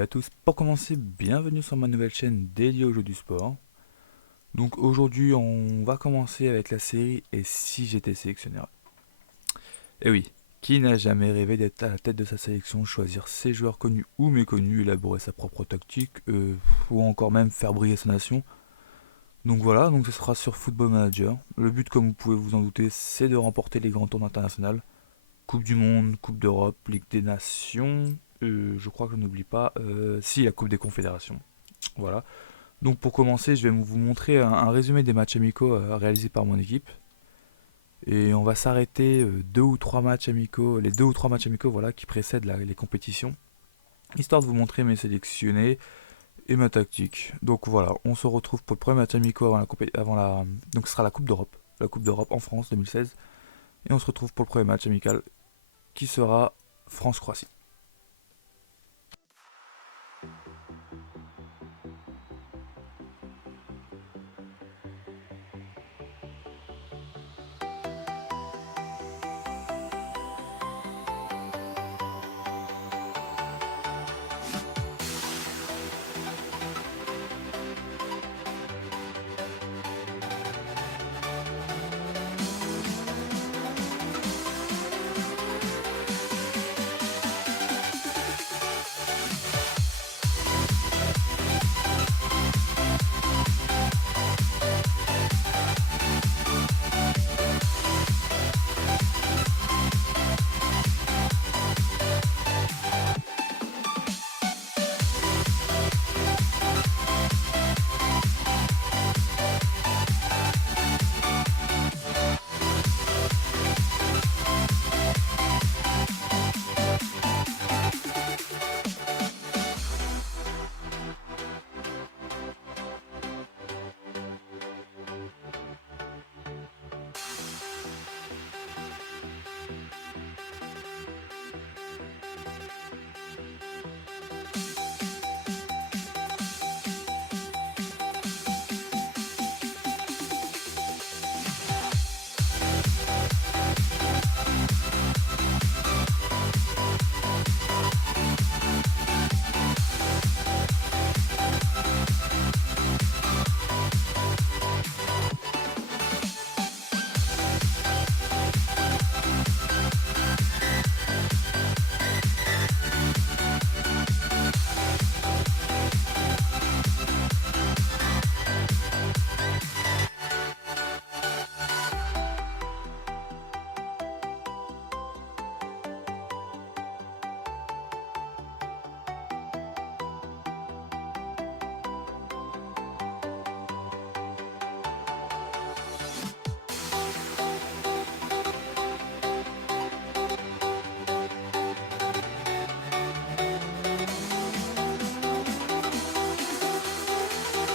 Salut à tous, pour commencer, bienvenue sur ma nouvelle chaîne dédiée aux jeux du sport. Donc aujourd'hui on va commencer avec la série Et si j'étais sélectionneur. Et oui, qui n'a jamais rêvé d'être à la tête de sa sélection, choisir ses joueurs connus ou méconnus, élaborer sa propre tactique, ou encore même faire briller sa nation. Donc voilà, donc ce sera sur Football Manager. Le but, comme vous pouvez vous en douter, c'est de remporter les grands tournois internationaux. Coupe du Monde, Coupe d'Europe, Ligue des Nations, je crois que je n'oublie pas, si la Coupe des Confédérations. Voilà. Donc pour commencer, je vais vous montrer un résumé des matchs amicaux réalisés par mon équipe. Et on va s'arrêter deux ou trois matchs amicaux, les deux ou trois matchs amicaux voilà, qui précèdent les compétitions, histoire de vous montrer mes sélectionnés et ma tactique. Donc voilà, on se retrouve pour le premier match amicaux donc ce sera la Coupe d'Europe en France 2016. Et on se retrouve pour le premier match amical qui sera France-Croatie.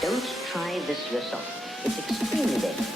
Don't try this yourself. It's extremely dangerous.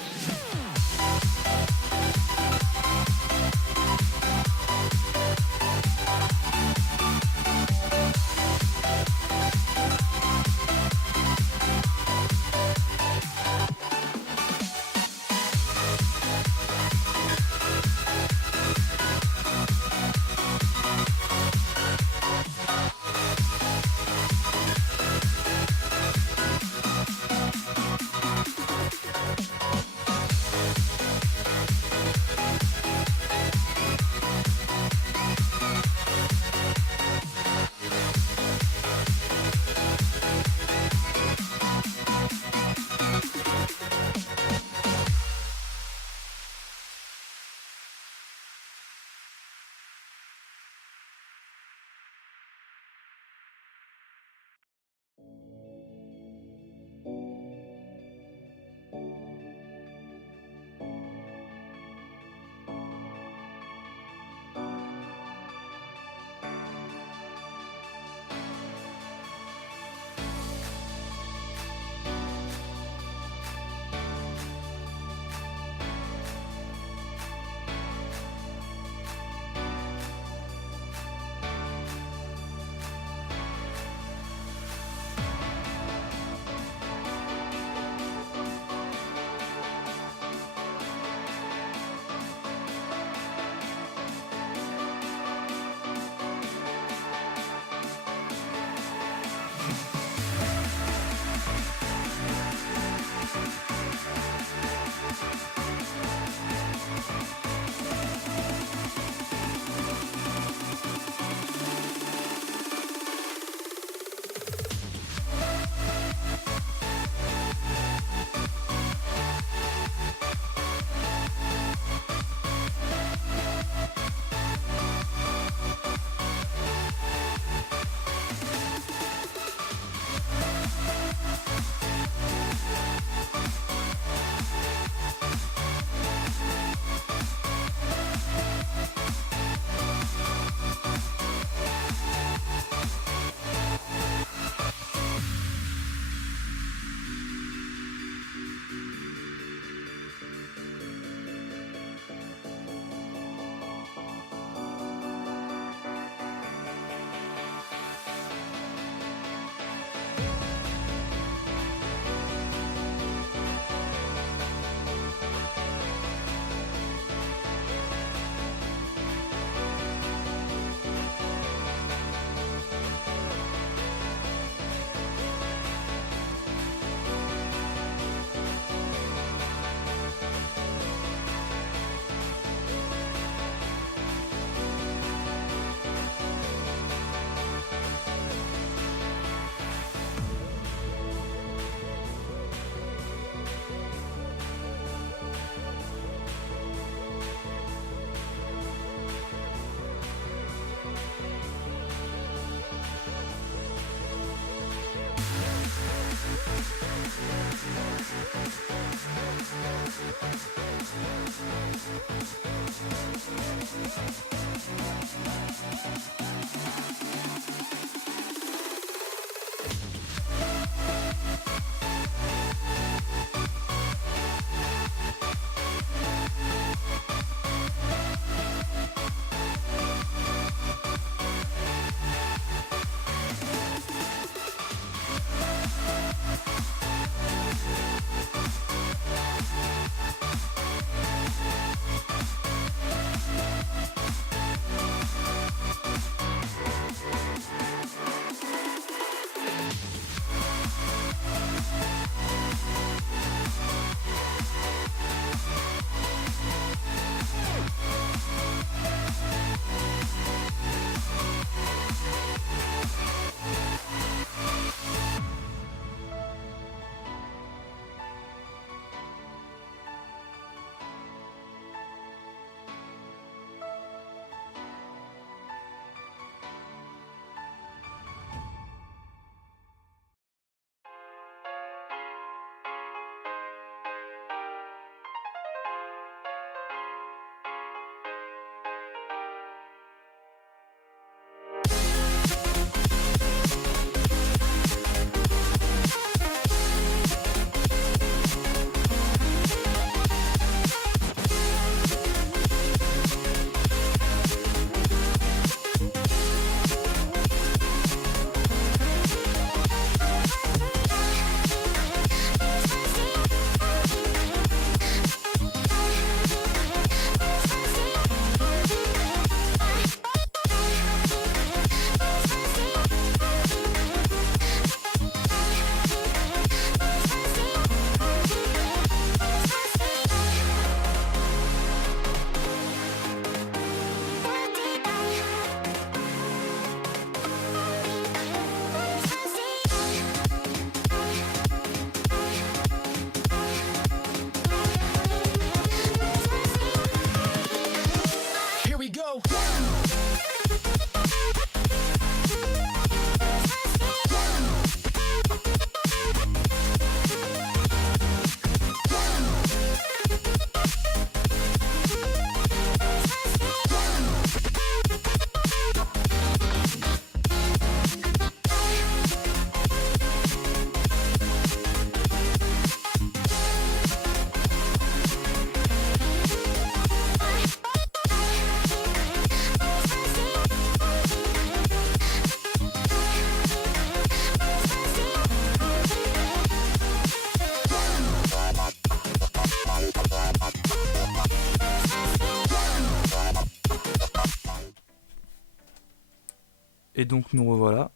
Et donc nous revoilà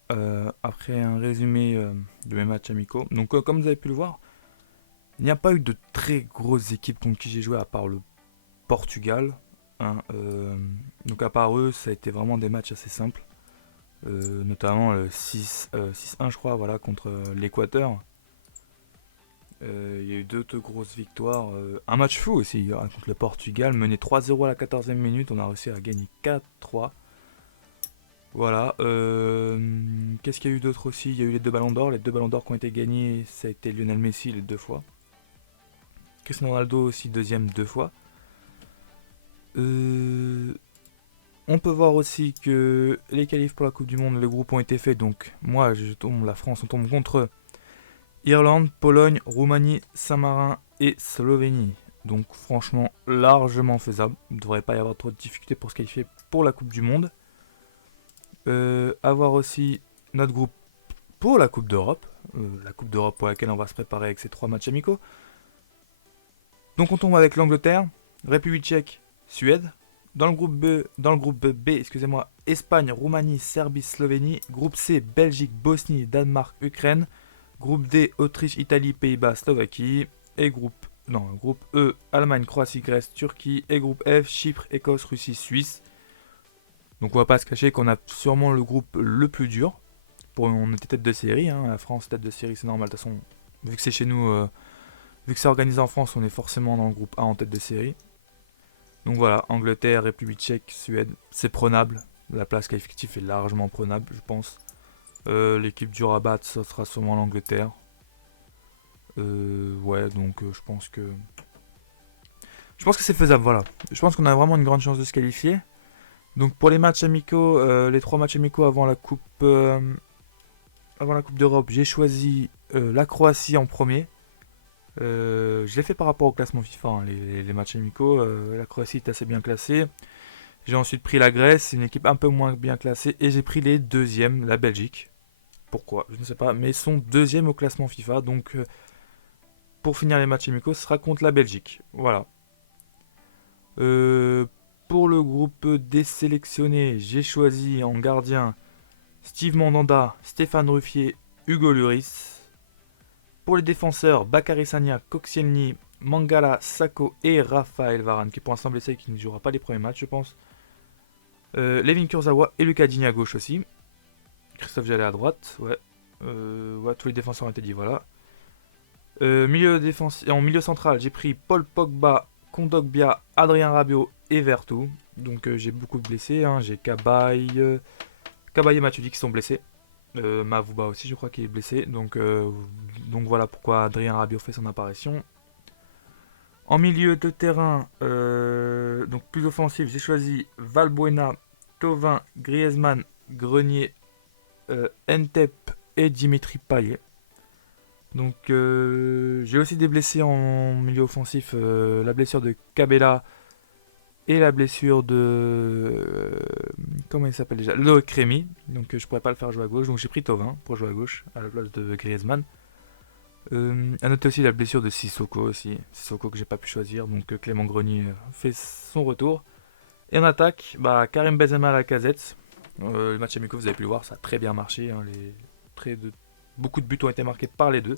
après un résumé de mes matchs amicaux. Donc comme vous avez pu le voir, il n'y a pas eu de très grosses équipes contre qui j'ai joué à part le Portugal. Hein, donc à part eux, ça a été vraiment des matchs assez simples. Notamment le 6-1 je crois voilà, contre l'Équateur. Il y a eu deux grosses victoires. Un match fou aussi hein, contre le Portugal, mené 3-0 à la 14e minute, on a réussi à gagner 4-3. Voilà. Qu'est-ce qu'il y a eu d'autre aussi? Il y a eu les deux ballons d'or. Les deux ballons d'or qui ont été gagnés, ça a été Lionel Messi les deux fois. Cristiano Ronaldo aussi deuxième deux fois. On peut voir aussi que les qualifs pour la Coupe du Monde, les groupes ont été faits. Donc moi, la France, on tombe contre Irlande, Pologne, Roumanie, Saint-Marin et Slovénie. Donc franchement, largement faisable. Il ne devrait pas y avoir trop de difficultés pour se qualifier pour la Coupe du Monde. Avoir aussi notre groupe pour la Coupe d'Europe. La Coupe d'Europe pour laquelle on va se préparer avec ces 3 matchs amicaux. Donc on tombe avec l'Angleterre, République tchèque, Suède. Dans le groupe B, excusez-moi, Espagne, Roumanie, Serbie, Slovénie. Groupe C, Belgique, Bosnie, Danemark, Ukraine. Groupe D, Autriche, Italie, Pays-Bas, Slovaquie. Et groupe E, Allemagne, Croatie, Grèce, Turquie. Et groupe F, Chypre, Écosse, Russie, Suisse. Donc on va pas se cacher qu'on a sûrement le groupe le plus dur. On était tête de série, hein. La France tête de série, c'est normal. De toute façon, vu que c'est chez nous, vu que c'est organisé en France, on est forcément dans le groupe A en tête de série. Donc voilà, Angleterre, République tchèque, Suède, c'est prenable. La place qualificative est largement prenable, je pense. L'équipe du rabat, ça sera sûrement l'Angleterre. Ouais, donc je pense que Je pense que c'est faisable, voilà. Je pense qu'on a vraiment une grande chance de se qualifier. Donc pour les matchs amicaux, les 3 matchs amicaux avant la Coupe d'Europe, j'ai choisi la Croatie en premier. Je l'ai fait par rapport au classement FIFA, hein, les matchs amicaux. La Croatie est assez bien classée. J'ai ensuite pris la Grèce, c'est une équipe un peu moins bien classée. Et j'ai pris les deuxièmes, la Belgique. Pourquoi? Je ne sais pas, mais ils sont deuxièmes au classement FIFA. Donc pour finir les matchs amicaux, ce sera contre la Belgique. Voilà. Euh, pour le groupe des sélectionnés, j'ai choisi en gardien Steve Mandanda, Stéphane Ruffier, Hugo Lloris. Pour les défenseurs, Bakary Sagna, Koscielny, Mangala, Sakho et Raphaël Varane, qui est pour l'instant blessé et qui ne jouera pas les premiers matchs, je pense. Levin Kurzawa et Lucas Digne à gauche aussi. Christophe Jallet à droite, ouais. Ouais, tous les défenseurs ont été dit, voilà. En milieu central, j'ai pris Paul Pogba, Kondogbia, Adrien Rabiot et Vertou. Donc j'ai beaucoup de blessés, hein. J'ai Cabaye et Matuidi qui sont blessés. Mavouba aussi, je crois qu'il est blessé. Donc voilà pourquoi Adrien Rabiot fait son apparition. En milieu de terrain, donc plus offensif, j'ai choisi Valbuena, Thauvin, Griezmann, Grenier, Ntep et Dimitri Payet. Donc j'ai aussi des blessés en milieu offensif, la blessure de Cabella et la blessure de comment il s'appelle déjà, Loïc Rémy. Donc je pourrais pas le faire jouer à gauche, donc j'ai pris Thauvin pour jouer à gauche à la place de Griezmann. À noter aussi la blessure de Sissoko aussi, Sissoko que j'ai pas pu choisir, donc Clément Grenier fait son retour. Et en attaque, Karim Benzema à la Lacazette. Le match amico, vous avez pu le voir, ça a très bien marché, hein, beaucoup de buts ont été marqués par les deux.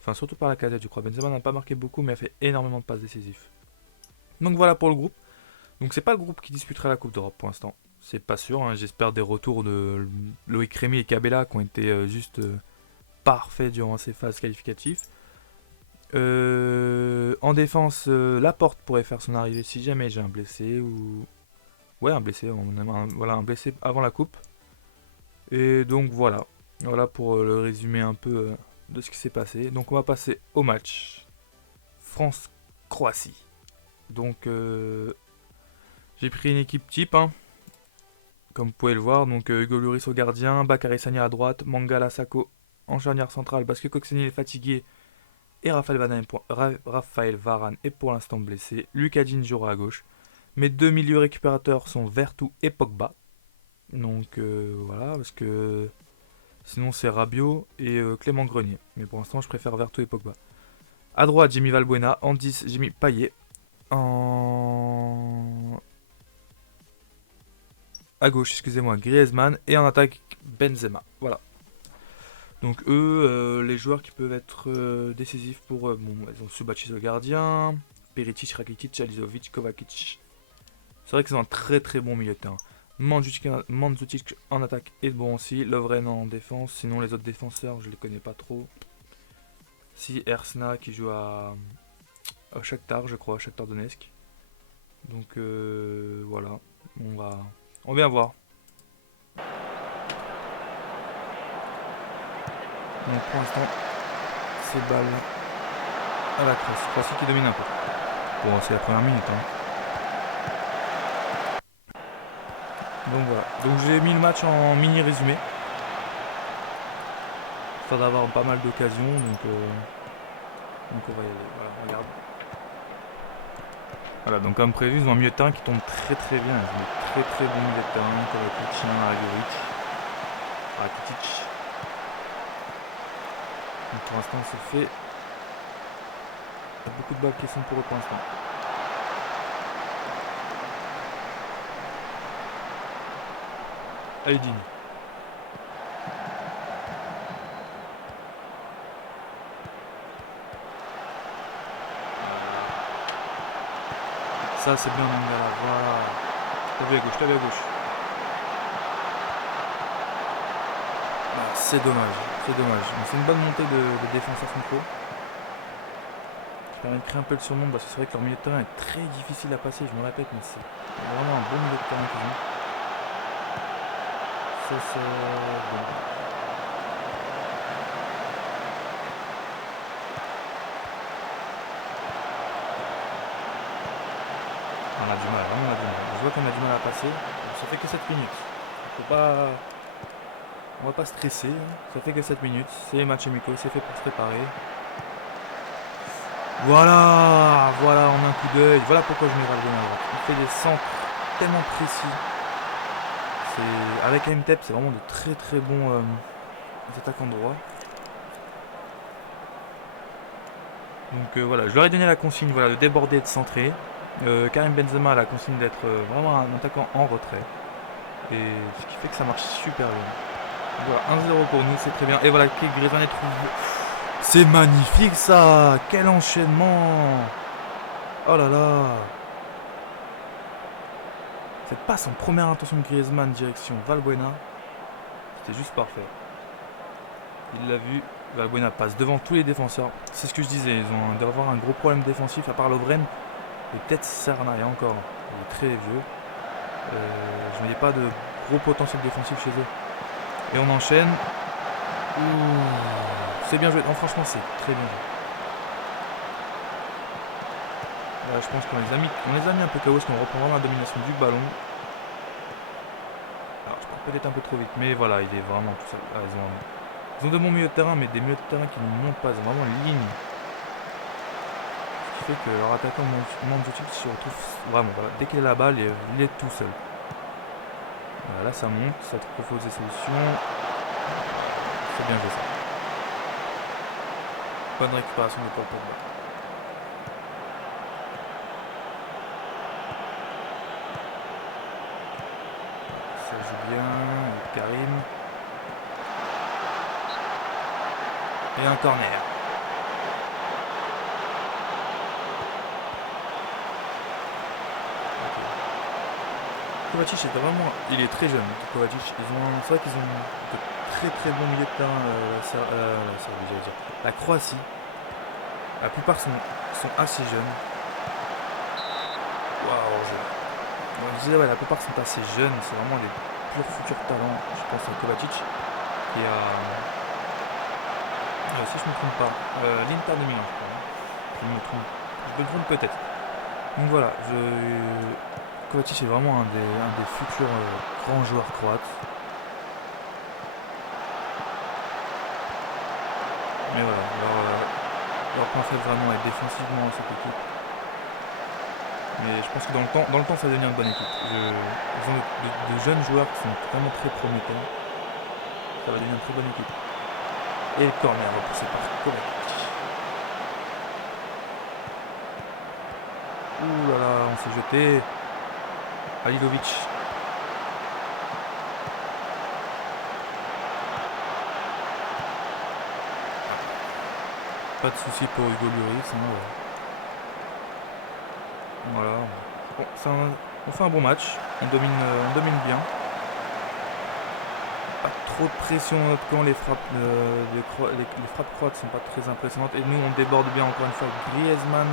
Enfin, surtout par la Lacazette, je crois. Benzema n'a pas marqué beaucoup, mais a fait énormément de passes décisives. Donc voilà pour le groupe. Donc c'est pas le groupe qui disputera la Coupe d'Europe pour l'instant. C'est pas sûr, hein. J'espère des retours de Loïc Rémy et Cabella qui ont été juste parfaits durant ces phases qualificatives. En défense, Laporte pourrait faire son arrivée si jamais j'ai un blessé ou... Ouais, un blessé, un blessé avant la coupe. Et donc voilà. Voilà pour le résumé un peu de ce qui s'est passé. Donc on va passer au match France-Croatie. Donc j'ai pris une équipe type, hein, comme vous pouvez le voir. Donc Hugo Lloris au gardien, Bakary Sagna à droite, Mangala Sakho en charnière centrale parce que Koscielny est fatigué et Raphaël Varane est pour l'instant blessé. Lucas Digne jouera à gauche. Mes deux milieux récupérateurs sont Vertou et Pogba. Donc voilà, parce que sinon c'est Rabiot et Clément Grenier. Mais pour l'instant je préfère Vertou et Pogba. A droite j'ai mis Valbuena, en 10 j'ai mis Payet. À gauche, excusez-moi, Griezmann. Et en attaque, Benzema. Voilà. Donc eux, les joueurs qui peuvent être décisifs pour... ils ont Subacic au gardien, Perisic, Rakitic, Alizovic, Kovacic. C'est vrai qu'ils ont un très très bon milieu de terrain. Mandzukic en attaque est bon aussi. Lovren en défense. Sinon les autres défenseurs, je les connais pas trop. Si Ersna qui joue à Shakhtar, je crois, Shakhtar Donetsk. Donc voilà, on va bien voir. Donc pour l'instant, c'est balle à la Croatie qui domine un peu. Bon, c'est la première minute, hein. Donc voilà. Donc j'ai mis le match en mini résumé. Histoire d'avoir pas mal d'occasions. Donc on va y aller. Voilà, regarde. Voilà, donc comme prévu, ils ont un milieu de terrain qui tombe très très bien. Ils ont un très très bon milieu de terrain. Kovacic, Rakitic. Donc pour l'instant, c'est fait. Il y a beaucoup de balles qui sont pour eux pour l'instant. Aydin. Ça c'est bien Mangala, voilà. T'as vu à gauche, c'est dommage, Mais c'est une bonne montée de défenseurs centraux. Qui permet de créer un peu le surnombre parce que c'est vrai que leur milieu de terrain est très difficile à passer, je me répète, mais c'est vraiment un bon milieu de terrain qu'ils ont. Ça c'est bon. On a du mal, vraiment on a du mal. Je vois qu'on a du mal à passer. Ça fait que 7 minutes. Faut pas... On va pas stresser, hein. Ça fait que 7 minutes. C'est les matchs amicaux, c'est fait pour se préparer. Voilà, voilà, en un coup d'œil. Voilà pourquoi je mets Valbuena à droite. Il fait des centres tellement précis. Avec Mtep, c'est vraiment de très très bons attaquants droits. Donc voilà, je leur ai donné la consigne voilà, de déborder et de centrer. Karim Benzema a la consigne d'être vraiment un attaquant en retrait. Et ce qui fait que ça marche super bien. Voilà, 1-0 pour nous, c'est très bien. Et voilà, Griezmann est trouvé. C'est magnifique ça. Quel enchaînement. Oh là là. Cette passe en première intention de Griezmann direction Valbuena, c'était juste parfait. Il l'a vu, Valbuena passe devant tous les défenseurs. C'est ce que je disais, ils ont d'avoir un gros problème défensif à part Lovren et peut-être Serna, et encore, il est très vieux. Je ne voyais pas de gros potentiel défensif chez eux. Et on enchaîne. Ouh, c'est bien joué. Non, franchement, c'est très bien joué. Là, je pense qu'on les a mis un peu KO parce qu'on reprend vraiment la domination du ballon. Alors, je parle peut-être un peu trop vite, mais voilà, il est vraiment tout seul. Ah, ils ont de bons milieux de terrain, mais des milieux de terrain qui ne montent pas, c'est vraiment une ligne. Ce qui fait que leur attaquant Mandzukic se retrouve vraiment, voilà, dès qu'il a la balle, il est tout seul. Voilà, là ça monte, ça te propose des solutions. C'est bien joué ça. Bonne récupération de Paul Pogba. Ça joue bien, avec Karim. Et un corner. Kovacic est vraiment, il est très jeune. Kovacic, c'est vrai qu'ils ont de très très bons milieux de terrain. La Croatie, la plupart sont assez jeunes. Waouh, je disais ouais, la plupart sont assez jeunes. C'est vraiment les purs futurs talents. Je pense à Kovacic qui a, si je me trompe pas, l'Inter de Milan, je crois. Je me trompe peut-être. Donc voilà, Kovacic est vraiment un des futurs grands joueurs croates. Mais voilà, leur point faible vraiment est défensivement cette équipe. Mais je pense que dans le temps ça va devenir une bonne équipe. Ils ont de jeunes joueurs qui sont vraiment très prometteurs. Ça va devenir une très bonne équipe. Et le corner repoussé par Kovacic. Ouh là là, on s'est jeté. Halilovic. Pas de soucis pour Hugo Lloris. Hein, voilà. Bon, on fait un bon match. On domine bien. Pas trop de pression dans notre camp. Les frappes croates sont pas très impressionnantes. Et nous, on déborde bien encore une fois. Griezmann.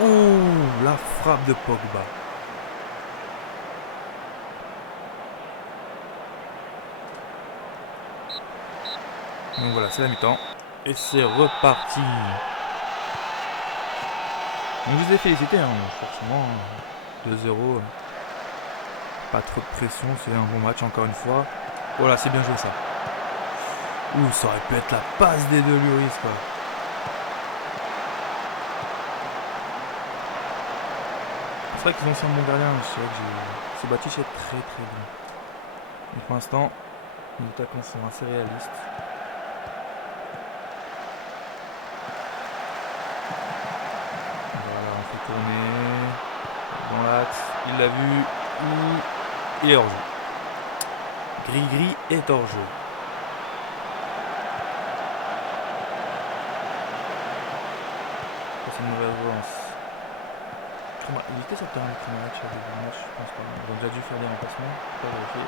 Ouh, la frappe de Pogba. Donc voilà, c'est la mi-temps. Et c'est reparti. Donc je les ai félicités, hein, forcément. 2-0. Pas trop de pression, c'est un bon match encore une fois. Voilà, c'est bien joué ça. Ouh, ça aurait pu être la passe des deux Lloris quoi. C'est vrai qu'ils ont aussi un bon gardien, c'est vrai que Subatic est très très bon. Donc pour l'instant, les attaquants sont assez réalistes. Voilà, on fait tourner. Dans l'axe, il l'a vu. Ouh, il est hors jeu. Gris est hors jeu. C'est une mauvaise relance. Il était sur le terrain de Kramaric sur le début du match, je pense pas. Ils ont déjà dû faire des remplacements, pas vérifier.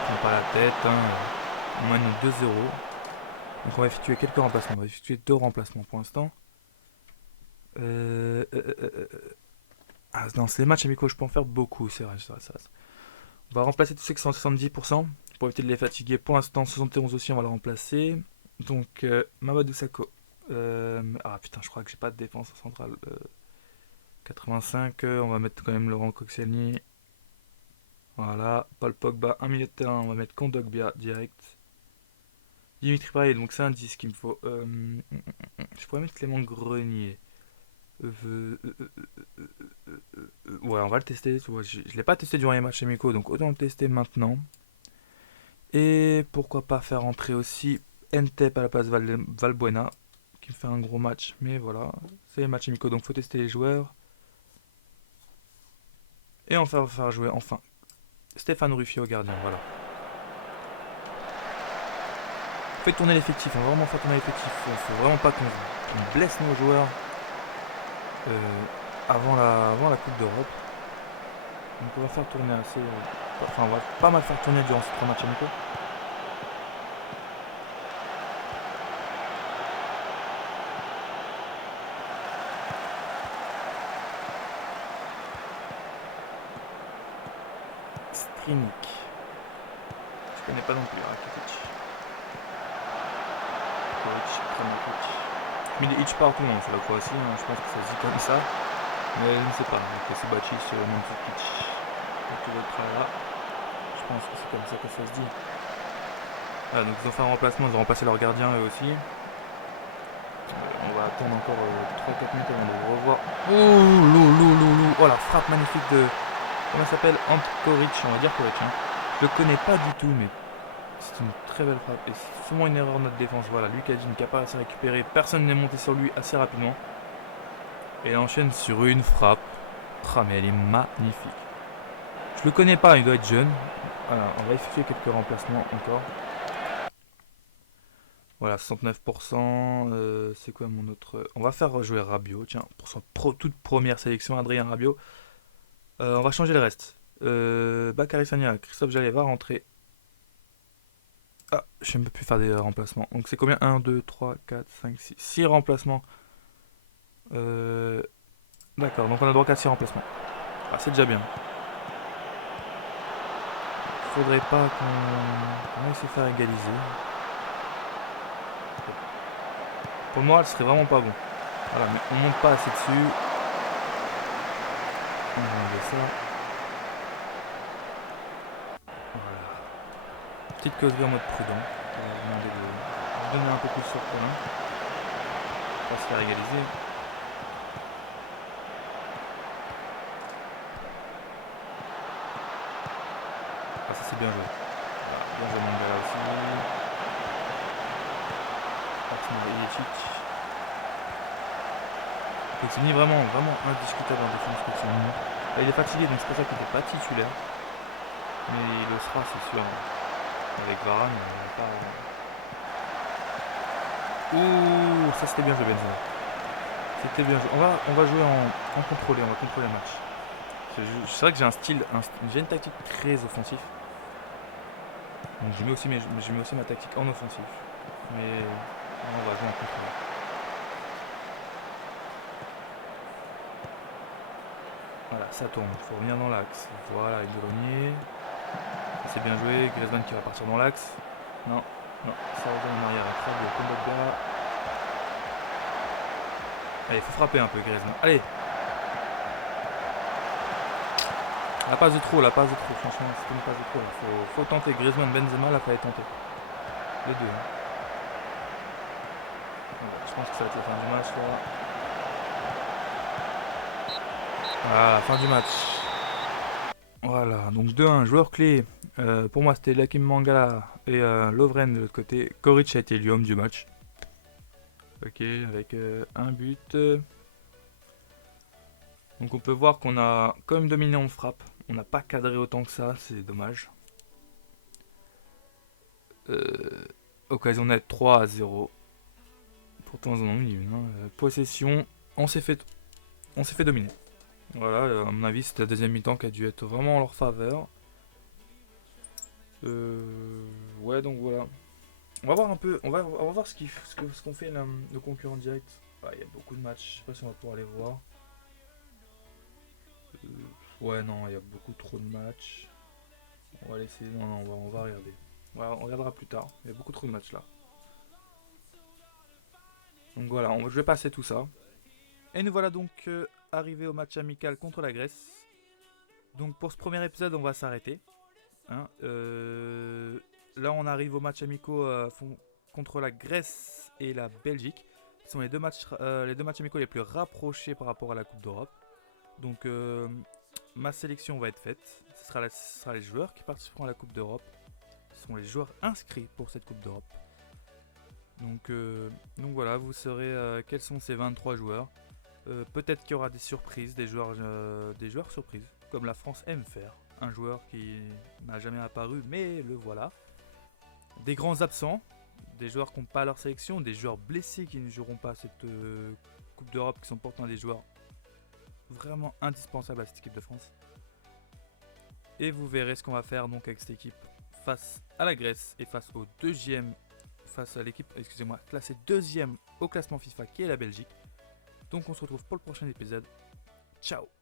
Ils prend pas la tête, hein. On mène 2-0. Donc on va effectuer quelques remplacements. On va effectuer 2 remplacements pour l'instant. Dans ces matchs amicaux, je peux en faire beaucoup, c'est vrai. On va remplacer tous ceux qui sont à 70%. pour éviter de les fatiguer. Pour l'instant, 71 aussi, on va le remplacer. Donc, Mamadou Sakho. Ah putain, je crois que j'ai pas de défense centrale. 85, on va mettre quand même Laurent Koscielny. Voilà, Paul Pogba, un milieu de terrain, on va mettre Kondogbia direct. Dimitri Payet, donc c'est un 10 qu'il me faut. Je pourrais mettre Clément Grenier. Ouais, on va le tester. Tu vois, je l'ai pas testé durant les matchs amicaux, donc autant le tester maintenant. Et pourquoi pas faire entrer aussi Ntep à la place Valbuena, qui me fait un gros match. Mais voilà, c'est les matchs amicaux, donc faut tester les joueurs. Et enfin, on va faire jouer enfin Stéphane Ruffier au gardien, voilà. Fait tourner l'effectif, on va vraiment faire tourner l'effectif. Faut vraiment pas qu'on blesse nos joueurs avant la Coupe d'Europe. Donc on va faire tourner assez. Enfin, on va pas mal faire tourner durant ces 3 matchs amicaux. Skriniar. Je connais pas non plus, Rakitic. Kovic, Kramaric. Je mets des hitch partout, hein, c'est la Croatie, hein, je pense que ça se dit comme ça. Mais je ne sais pas, donc c'est Bacic, Mandzukic, tout votre là. Je pense que c'est comme ça que ça se dit. Ah, donc ils ont fait un remplacement, ils ont remplacé leur gardien eux aussi. On va attendre encore 3-4 minutes avant de le revoir. Oh la frappe magnifique de. Comment ça s'appelle? Ant Koric, on va dire Koric. Hein. Je le connais pas du tout, mais c'est une très belle frappe. Et c'est souvent une erreur de notre défense. Voilà, Lucadine qui a pas assez récupéré. Personne n'est monté sur lui assez rapidement. Et il enchaîne sur une frappe. Ah, mais elle est magnifique. Je le connais pas, il doit être jeune. Voilà, on va effectuer quelques remplacements encore. Voilà, 69%. C'est quoi mon autre. On va faire rejouer Rabiot, tiens, pour son toute première sélection, Adrien Rabiot. On va changer le reste. Bakary Sagna, Christophe Jallet va rentrer. Ah, je ne peux plus faire des remplacements. Donc c'est combien? 1, 2, 3, 4, 5, 6. 6 remplacements. D'accord, donc on a droit qu'à 6 remplacements. Ah, c'est déjà bien. Faudrait pas qu'on aille se faire égaliser. Pour moi, ce serait vraiment pas bon. Voilà, mais on monte pas assez dessus. On va enlever ça. Voilà. Petite causerie en mode prudent. On va demander de donner un peu plus sur le terrain. On va se faire égaliser. Ah, ça c'est bien joué. Voilà, bien joué Mangala aussi. Koscielny vraiment indiscutable en défense Koscielny. Là, il est fatigué donc c'est pour ça qu'il n'est pas titulaire. Mais il le sera c'est sûr. Avec Varane, on n'a pas. Ouh, ça c'était bien joué Benzema. C'était bien joué. On va jouer en contrôlé, on va contrôler le match. C'est vrai que j'ai une tactique très offensif. Donc j'ai mis aussi ma tactique en offensif. Mais on va jouer en contrôlé. Voilà, ça tourne, il faut revenir dans l'axe. Voilà, avec Grenier. C'est bien joué, Griezmann qui va partir dans l'axe. Non, ça revient en arrière. Après de Kondogbia. Allez, il faut frapper un peu Griezmann. Allez. La passe de trop, franchement, c'est une passe de trop. Faut tenter. Griezmann, Benzema, là, fallait tenter. Les deux. Hein. Voilà, je pense que ça va être la fin du match là. Voilà, fin du match. Voilà, donc 2-1, joueur clé. Pour moi, c'était Lakim Mangala et Lovren de l'autre côté. Koric a été l'homme du match. Ok, avec un but. Donc on peut voir qu'on a quand même dominé en frappe. On n'a pas cadré autant que ça, c'est dommage. Occasion nette 3-0. Pourtant ils en ont mis une. Hein. Possession, on s'est fait dominer. Voilà, à mon avis c'était la deuxième mi-temps qui a dû être vraiment en leur faveur. Ouais, donc voilà. On va voir un peu, on va voir ce qu'on fait là, le concurrent direct. Il y a beaucoup de matchs, je sais pas si on va pouvoir les voir. Ouais, non, il y a beaucoup trop de matchs. On va laisser, non, on va regarder. Voilà, on regardera plus tard. Il y a beaucoup trop de matchs là. Donc voilà, je vais passer tout ça. Et nous voilà donc arrivés au match amical contre la Grèce. Donc pour ce premier épisode, on va s'arrêter. Hein, là, on arrive au match amicaux contre la Grèce et la Belgique. Ce sont les deux matchs amicaux les plus rapprochés par rapport à la Coupe d'Europe. Donc ma sélection va être faite. Ce sera les joueurs qui participeront à la Coupe d'Europe. Ce sont les joueurs inscrits pour cette Coupe d'Europe. Donc voilà, vous saurez quels sont ces 23 joueurs. Peut-être qu'il y aura des surprises, des joueurs surprises, comme la France aime faire. Un joueur qui n'a jamais apparu, mais le voilà. Des grands absents, des joueurs qui n'ont pas leur sélection, des joueurs blessés qui ne joueront pas cette Coupe d'Europe, qui sont pourtant des joueurs vraiment indispensables à cette équipe de France. Et vous verrez ce qu'on va faire donc avec cette équipe face à la Grèce et face à l'équipe, classée deuxième au classement FIFA qui est la Belgique. Donc on se retrouve pour le prochain épisode. Ciao!